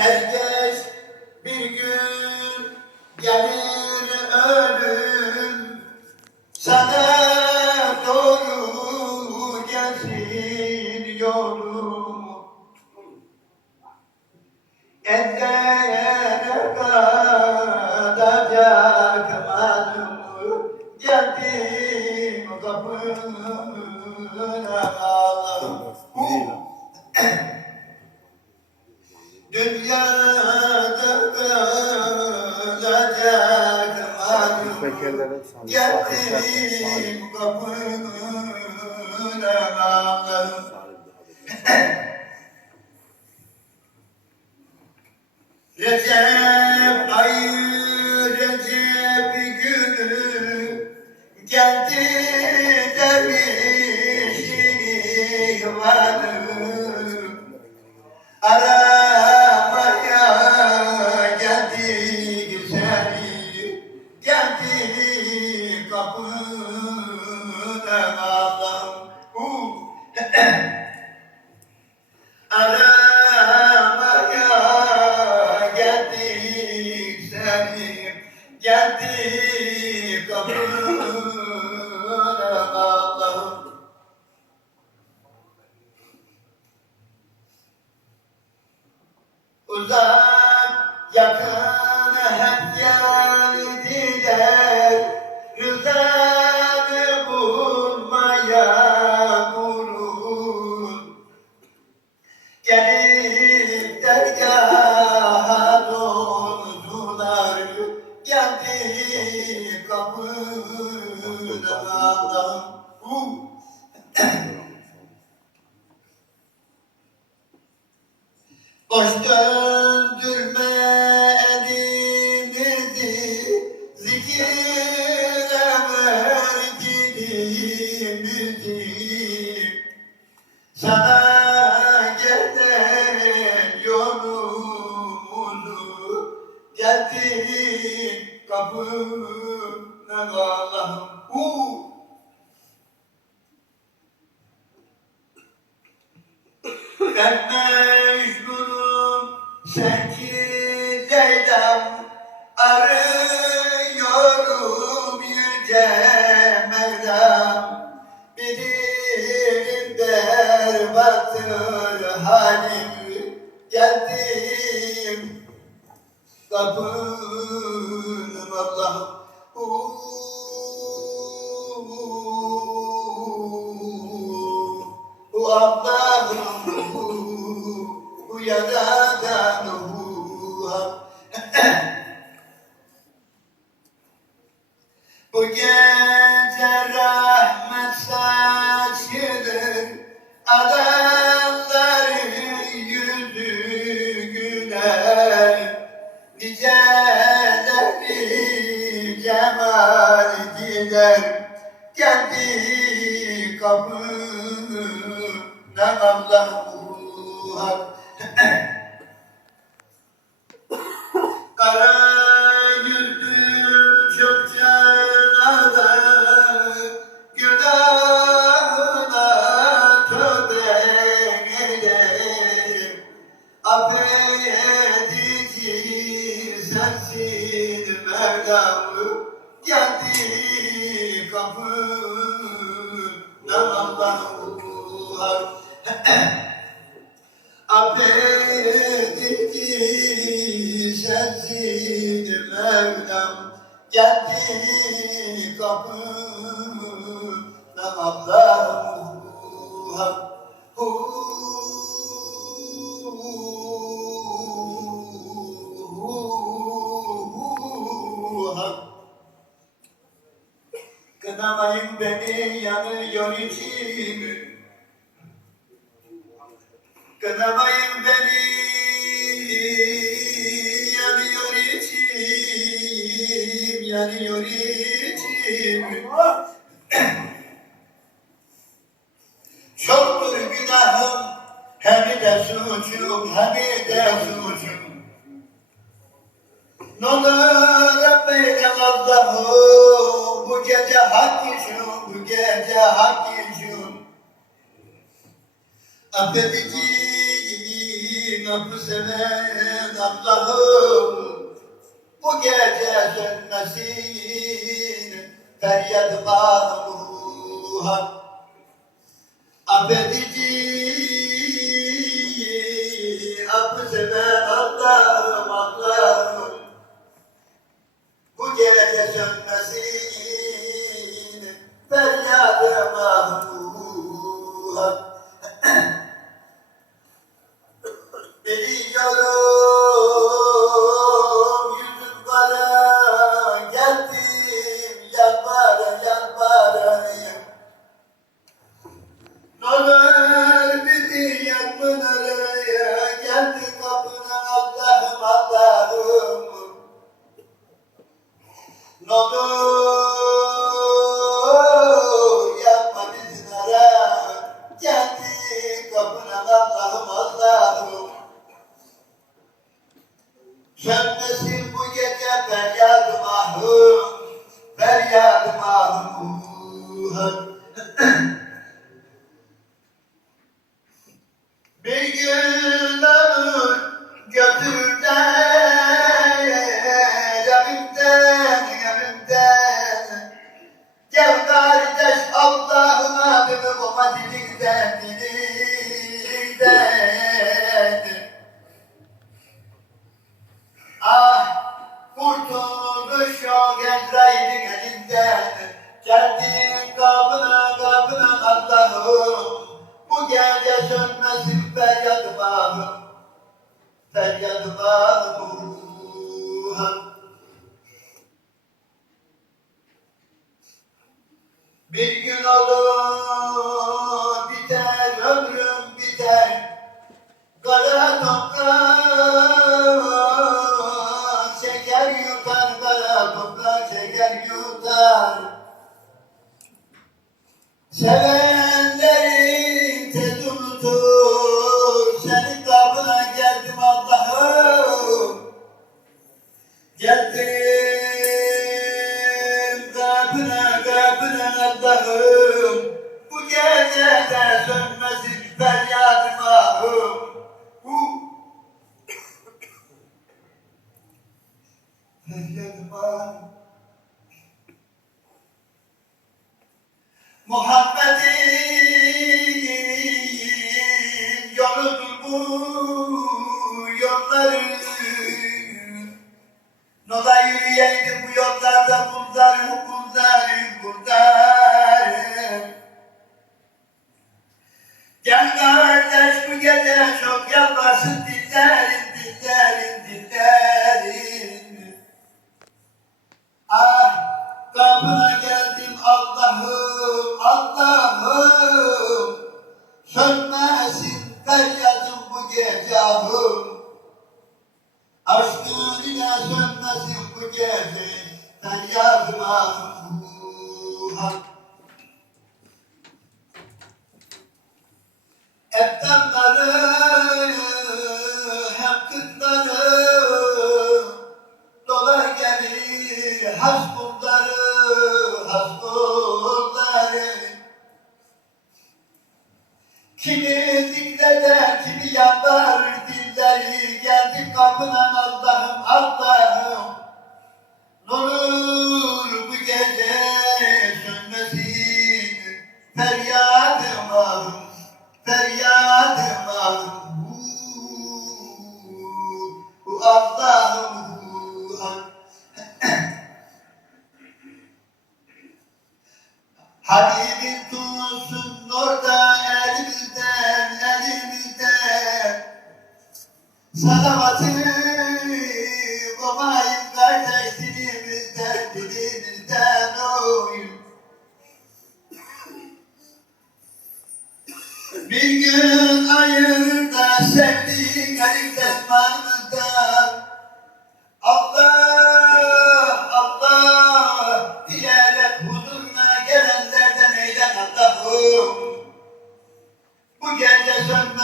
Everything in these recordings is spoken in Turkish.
intelligence. Geldi Allah'ım Uh. aramaya geldik seni geldik Allah'ım Uzak yakın hep geldiler Ben mecburum sen ki Leyla'm Arıyorum yüce Mevlam Bilirim berbattır halim Geldim kapınım Allah'ım Allah'ım bu yaradan Bu gece rahmet saçılır Adamların yüzü güler. Niceleri gider Geldi kapına Allahu Hak Kara yüzlü çok canada Günahına tövbe ederim. Affedici sensin Mevlam Geldi kapına Allahu Affedici sensin Mevlam Geldi kapına içim Kınamayın beni yanıyor içim hem de suçum hem de suçum. Ne olur affeyle Allah'ım bu gece hak için bu gece hak için Affedeceğin affı seven Allah'ım bu gece sönmesin feryat bağlıhan Affedici, affı seven Allah'ım, Allah'ım Bu gece sönmesin feryadı mahmuha gece feryadım ahım Feryadım ahım kurtuluş yok Ezrail'in elinden Geldin kapına kapına Allah'ım Bu gece sönmesin feryadım ahım Feryadım ahım Bir gün olur Bu gecede sönmesin feryadım ahım Bu Feryadım ahım Muhammed'in yoludur bu yolları. Nola yürüyeydim bu yollarda bunları, bunları, sönmesin bu gece feryadım ahım. Eftanları hem kıtları dolar gelir hasbunları hasbunları Kimi zikreder, kimi yalvarır dilleri Geldi kapına Habibim tutsun orada elimizden, elimizden. Salavatını komayım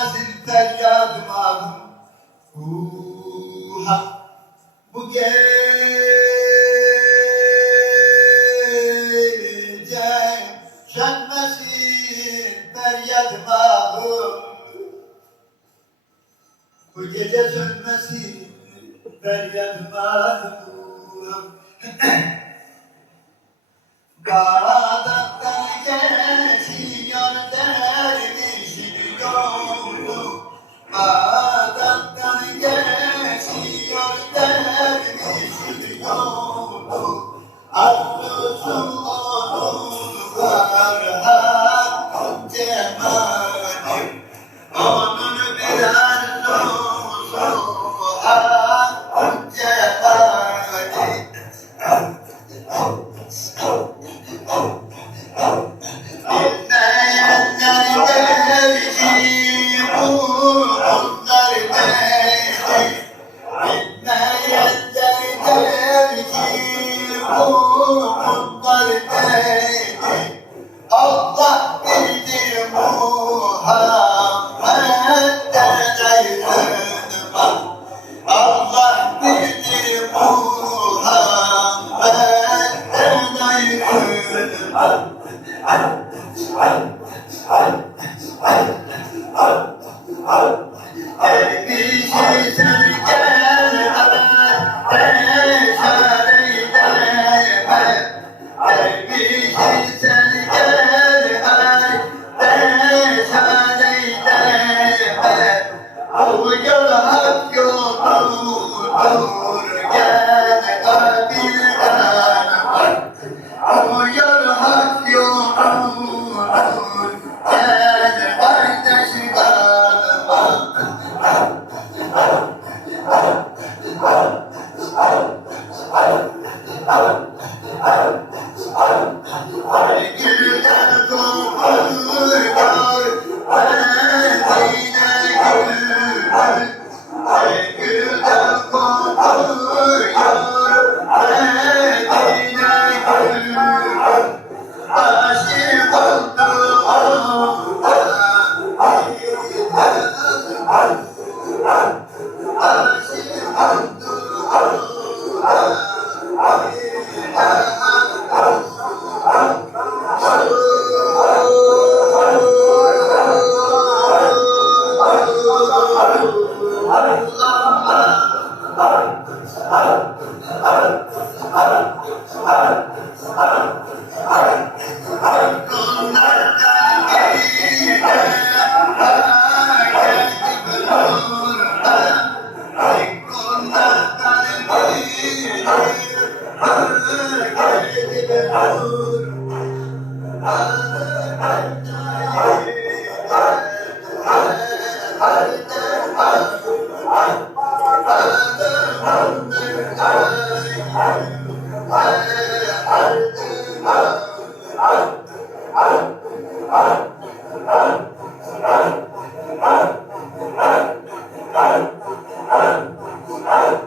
nazil teryadım ağım Uha. Bu gece can sönmesin feryadım ağım Bu gece sönmesin feryadım ağım God. Um, Oh!